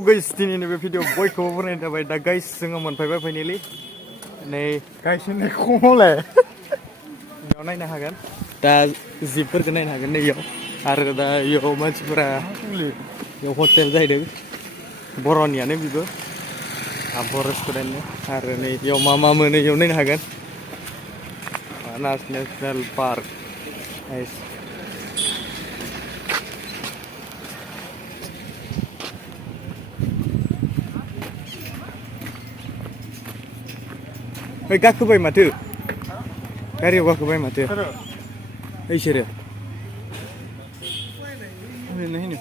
guys दिनैनि बे video बयखौबो बरायनाय थाबाय दा गाइस जोङो मोनफैबाय फाइनालि नै गाइस होननाय खमावलाय बेयाव नायनो हागोन दा जिपफोरखौ नायनो हागोन नैयाव आरो दा इयाव मानसिफोरा इयाव हटेल जाहैदों बर'नियानो बेबो बर' रेस्टुरेन्टनो आरो नै इयाव मा मा मोनो इयाव नायनो हागोन मानास नेसनेल पार्क गाइस ओइ गाखोबाय माथो गारियाव गाखोबाय माथो ओइसोरो नायनो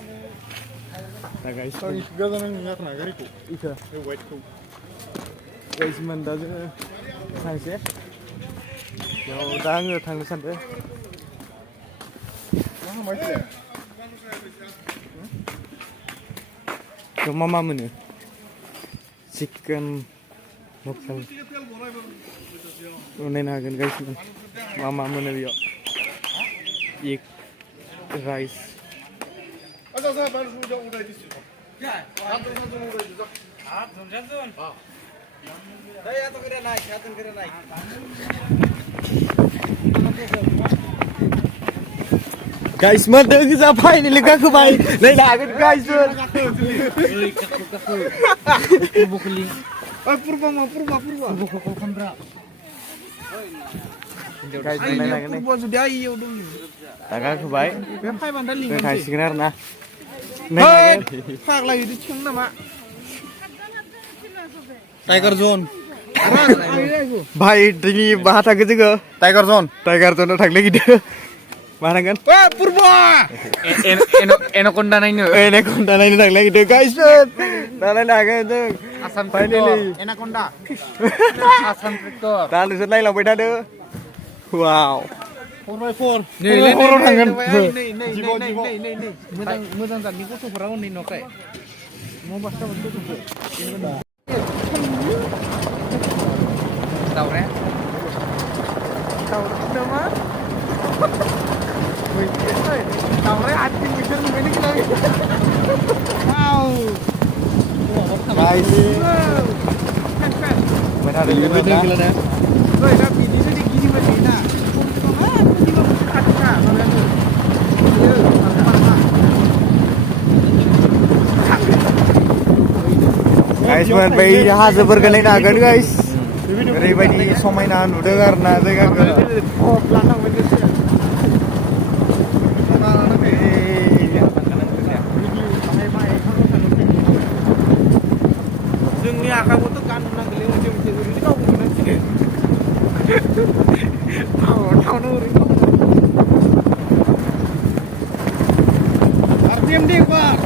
दा गाइस गोजानाव नुयाखै गारिखौ इखो बे वाइटखौ गाइस मोन दा जोङो थांसै बेयाव दा आङो थांनो सानदों मा मा मोनो चिकेन लकेल नायनो हागोन गाइस मा मा मोनो बेयाव एग राइस गाइस मोनदों गोजा फाइनालि गाखोबाय नायनो हागोन गाइस गाखोबाय थांसिगोन आरो ना टाइगार जन भाई दिनै बाहा थांगोन जोङो टाइगार जनाव थांनो गिदिर मा नांगोन एनाकन्डा नायनो थांनो गिदिर गाइस दा नायनो हागोन जों आसाम फाइनालि एनाकन्डा आसाम ट्रेक्टर दा नोंसोर नायलांबाय थादो वाव 4x4 हराव थांगोन मोजां जादनि गथ'फोरा उन्दै नखाय दावराया नामा दावराया आथिं बिसोर नुबायनो गैला गाइस गाइस मोनबाय हाजोफोरखौ नायनो हागोन गाइस ओरैबायदि समायना नुदों आरो ना जायगाखौ जोंनि आखाइखौथ' गाननो नांगोलै मोनसे ओरैनो गावबो मोनांसिगोन टाउनाव ओरैनो आरपिएम दे बार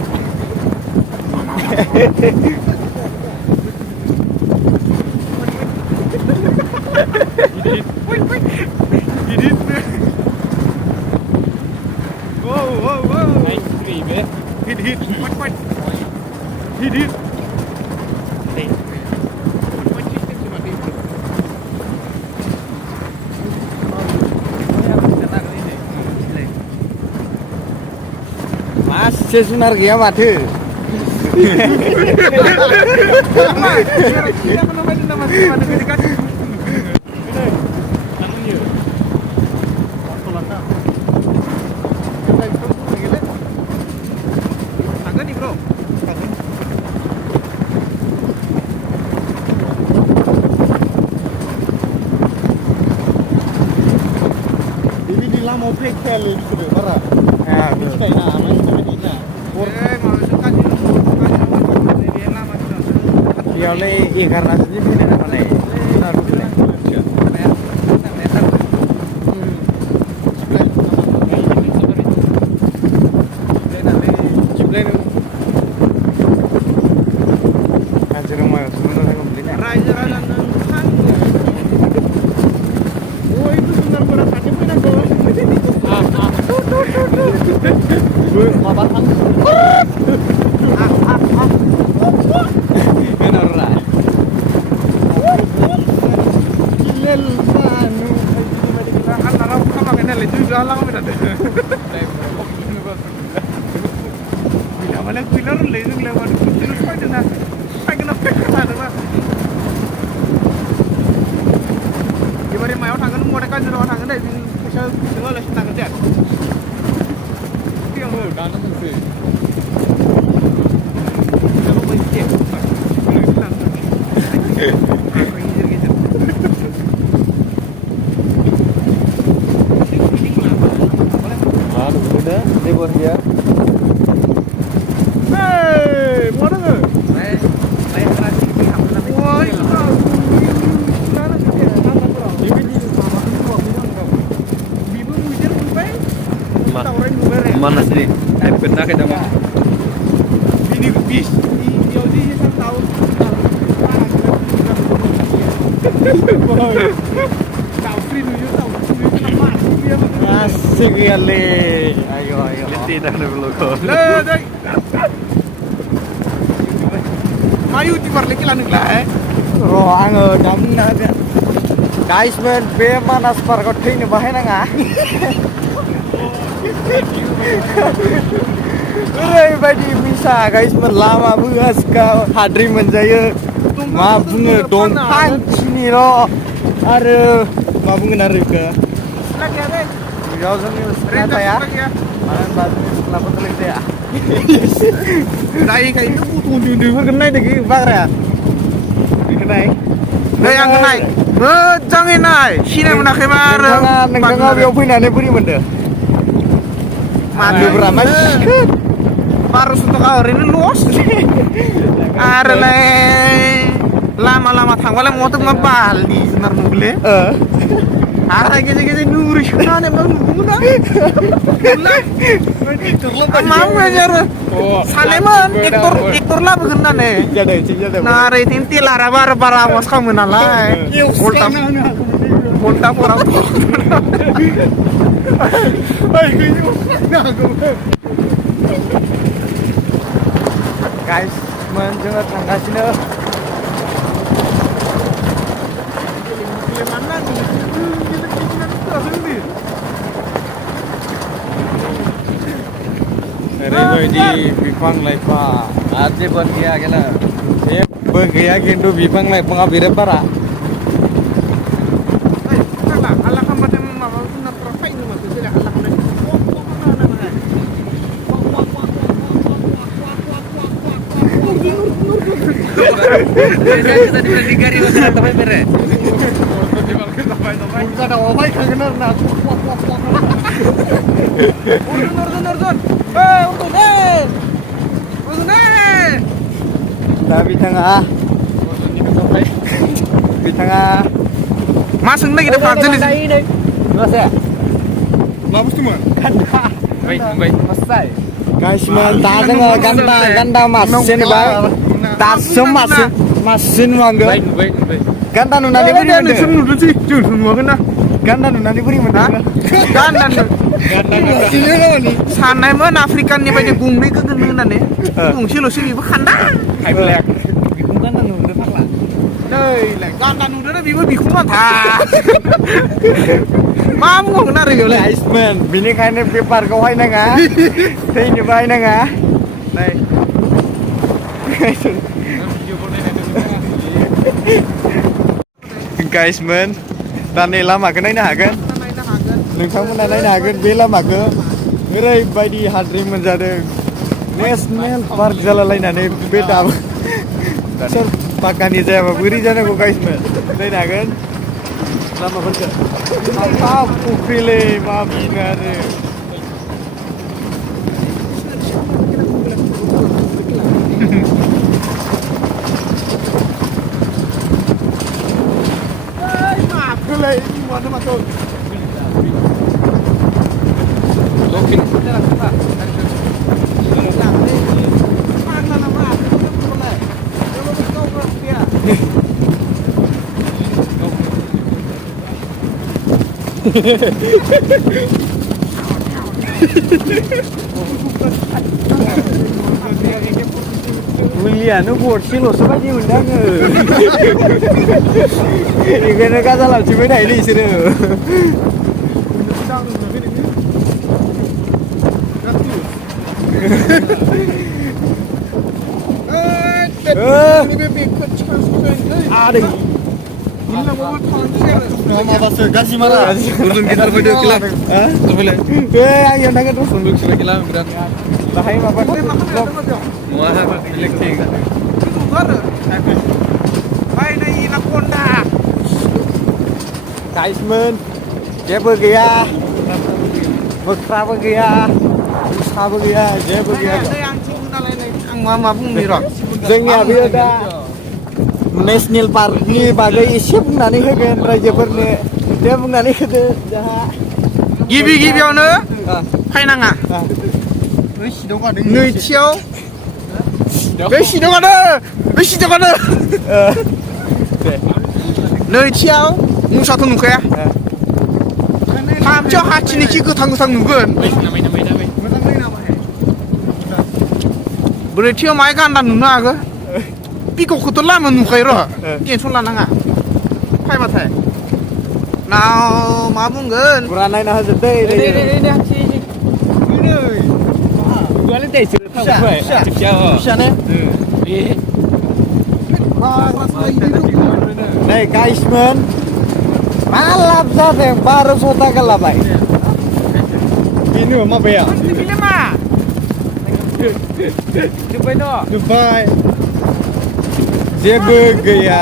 hit मासे जुनार गैया माथो लामायाव फैखायालै बिसोरो बारा मिथिखायोना मानसिफोरबायदिना बेयावलाय एगारनासो फैनाय नामालाय काजिरङायावसो मोजां जागौमोनलै रायजो राजा नोंथां बयबो जुनारफोरा खाथि फैनांगौ माबा Bila mana kuilar le, nung lewan kucing Free dulu, nama dia asik kali ayo Tidak ada logo. deh. Mayu di balik lan lah. ro ang dam na guys men be manas par ko thing bahe na nga ओरैबायदि मिसा guys मन लामा बुगास का हाद्रि मोनजायो मा बुङो दंफां सिनि र' आरो मा बुंगोन आरो इखो Lagi ada. बेयाव जोंनि सिख्ला थाया मानो होनबा जोंनि सिख्लाफोर गोलै जाया Dari kayak itu butuh उन्दै-उन्दैफोरखौ नायदो कि बाग्राया बेखौ नाय Nih yang naik. Moजाङै नाय सिनाय मोनाखैबा आरो नोंथाङा बेयाव फैनानै बोरै मोनदो मानोब्रा मा 1200 थाखा ओरैनो लस आरोलाय लामा थांबालाय मथ' मा बालि जुनार नुगोले आरो गेजेर गेजेर नुरि सोनानै मा नुगौमोन आं मा बुंनाय आरो साननायमोन ट्रेक्टर लाबोगोन होननानै जादों आरो इथिं टेलाराबो आरो बारा आवाज खालामो नालाय भल्टाफोराव गाइस मोन जोङो थांगासिनो ओरैबायदि बिफां लाइफां आरो जेबो गैया गैला जेबो गैया खिन्थु बिफां लाइफाङा बिराद बारा Allah kan pada mama nak profit ni masa saya Allah kan kita di Ligari masa sampai bere. Kita ada obai kangenar na. Urun. Urun. दा बिथाङा मा सोंनो नागिरदों फागजों Masa? मा बुस्थुमोन गाइसमोन दा जोङो गान्दा मासे जेनेबा दासो मासे नुवांगो गान्दा नुनानै बोरै मोनदों नोंसोर नुदोंसै जों नुवाखै ना गान्दा नुनानै बोरै मोनदों गान्दा साननायमोन आफ्रिकाननि बायदि गंनै गोगोन होननानै गंसेल'सो बेबो खान्दा बेखौ गान्दा नुदों फाग्ला नैलाय गान्दा नुदोंना बेबो बिखुं माथा मा बुंगोन आरो बेयावलाय गाइसमोन बेनिखायनो बे पार्कआवहाय नाङा थैनो बाहायनाङा नै गाइसमोन दा नै लामाखौ नायनो हागोन नोंथांमोना नायनो हागोन बे लामाखौ ओरैबायदि हाद्रि मोनजादों नेसनेल पार्क जालालायनानै बे दाबो सोर पाक्कानि जायाबा बोरै जानांगौ गाइसमोन नायनो हागोन लामाफोरखौ मा फुख्रिलै मा बुङो आरो माखौलाय माथो माथो मुलियानो गरसेल'सो बायदि मोनदों आङो बेखायनो गाजा लांथिंबाय थायोलै बिसोरो आदै माबासो गाज्रि मारा Urun kita video kilang. Terpilih. आं इयाव थांगोन र' Untuk sudah kilang berat. बाहाय माबा Muah elektrik. बायनाय एनाकन्डा गाइसमोन जेबो गैया मोख्राबो गैया मोसाबो गैया जेबो गैया आं थिग नालाय आं मा बुंनि र' जोंनिया बेयो दा नेसनेल पार्कनि बागै एसे बुंनानै होगोन रायजोफोरनो दे बुंनानै होदो जाहा गिबियावनो फायनाङा नैथियाव बे सिदोङानो नैथियाव मुसाथ' नुखाया थामथियाव हाथिनि खि गोथां गोथां नुगोन ब्रैथियाव माय गान्दा नुनो हागौ पिक'खौथ' लामा नुखायो र' टेनसन लानाङा फायबाथाय नाव मा बुंगोन बुरा नायना होजोबदो फिसानो नै गाइसमोन मा लाब जादों 1200 थाखा लाबाय बेनो माबाया जोब्बाय जेबो गैया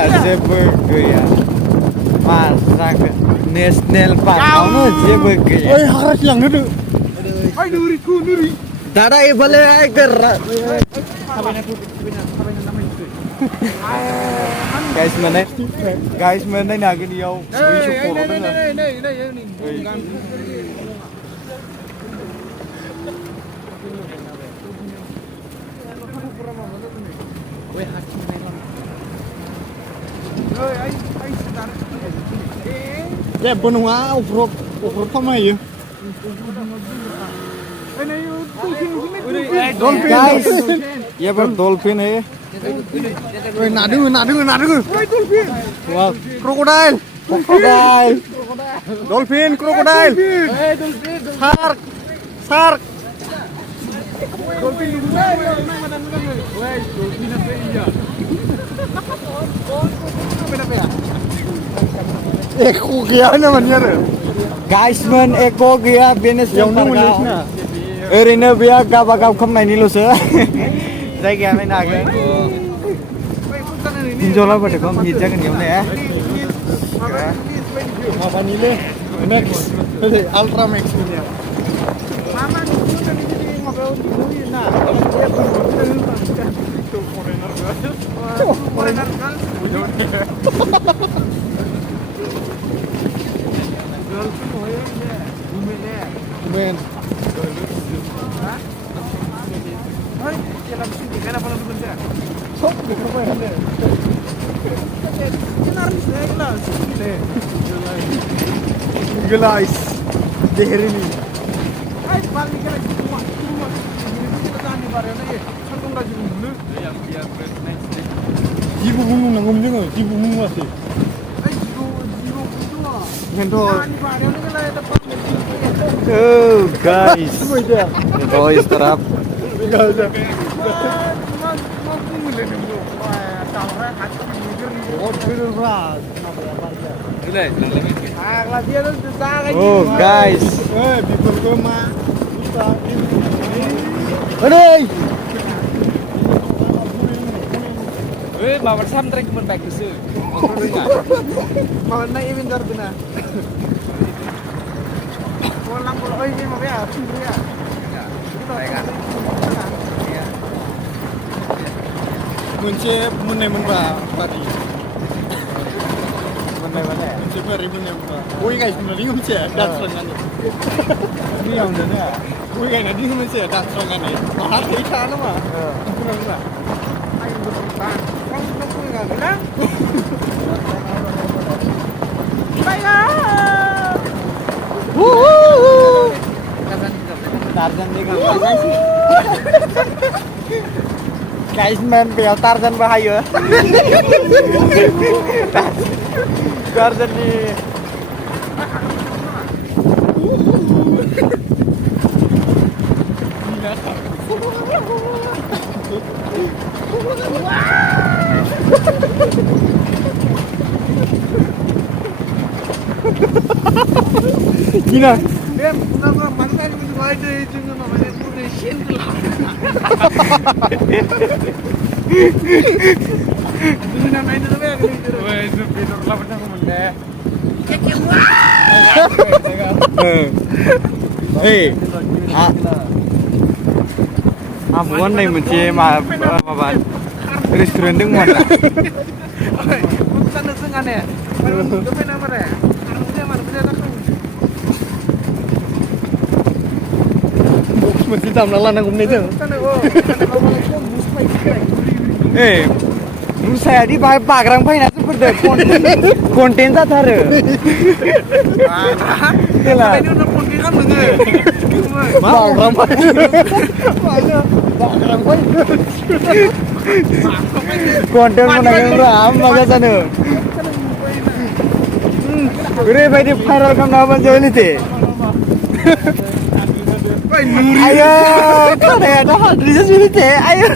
मा जागोन नेसनेल पार्कआवनो जेबो गैया ओइ हाग्रासो लांनो दो दादा एबाले गाइस मोन नायनो हागोन इयाव बैसो खर' दोङो जेबो नङा अफरद खालामनो गाइस ये डॉल्फिन है नादुङो क्रोकोडाइल डॉल्फिन क्रोकोडाइल शार्क एको गैया होनोमोन आरो गाइसमोन एको गैया बेनेसनेल पार्कआव ओरैनो बेया गाबागाव खालामनायनिल'सो जायगाया नायनो हागोन हिन्जावलाफोरखौ खम हिट जागोन इयाव ने माबानिलै max ultra max Guys, dehri ni. Jibu bungu nangum jengo, jibu bungu masih. Oh guys, boys terap. Oh guys, bawa samtrek berbaik kesu. Mau naik bentar kena. Pulang ini mau ya, ya. Munce munai munba padi. Munai mana? Munce pari munai munba. Oi guys, munai munce dah serangan ni. Ni yang mana? Oi guys, ni munce dah serangan ni. Mahal kita nama. Munai. Ayo berputar. Kamu nak munai kan? Baiklah. Tarzan ni kan? Guys man bèo Tarzan bahaya. Tarzan ni gina dia kenapa mantan itu ada itu namanya Indonesian tuh itu namanya itu apa gitu wah itu pinor lah pernah ngomong deh bukan nih mencari apa restoran deng mana bukan sengan ya itu nama deh harusnya mana bisa tak mesti tam nalan aku ni tu. मुसाया दी बाय बागरां फैनासो फैदो content जाथारो देला Ini udah pun kan bener. बागरां फै content बनायगोनब्रा माबा जानो ओरैबायदि viral खालामना होबानो जाबाय लिते आयो खानायानो हाद्रिसो जुलिते आयो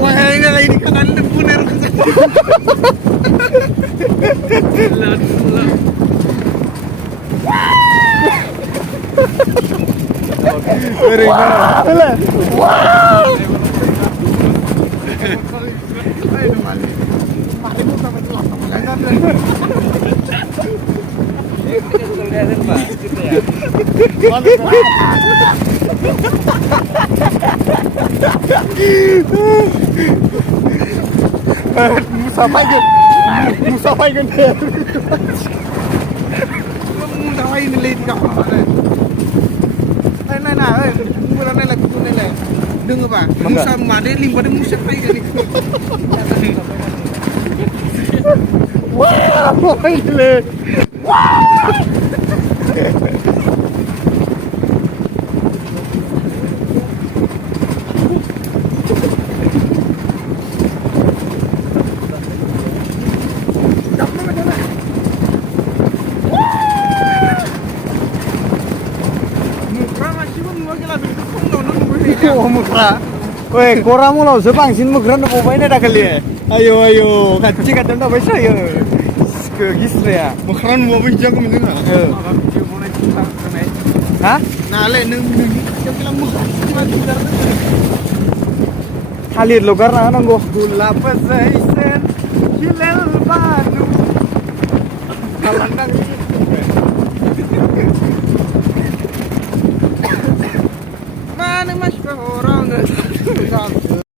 Wah, ini lagi kanan bener. Musa Paigan deh. Musa Paigan lên gặp này này ơi, mua này là cái này này, đừng các bạn, Musa mà đến liên quan đến Musa Paigan đi. Wow, Paigan lên. Mukra. Weh, korang mula sebang sin mukra no bawa ini dah kali. Ayo, kacik kacang dah besar yo. Gisre ya. Mukra no bawa bijak kau mungkin Hah? Nah, le, neng, jam kita mukra. Halir lo karena nanggo. Gula pesaisen, hilal banu. Kalandang. Mana mas?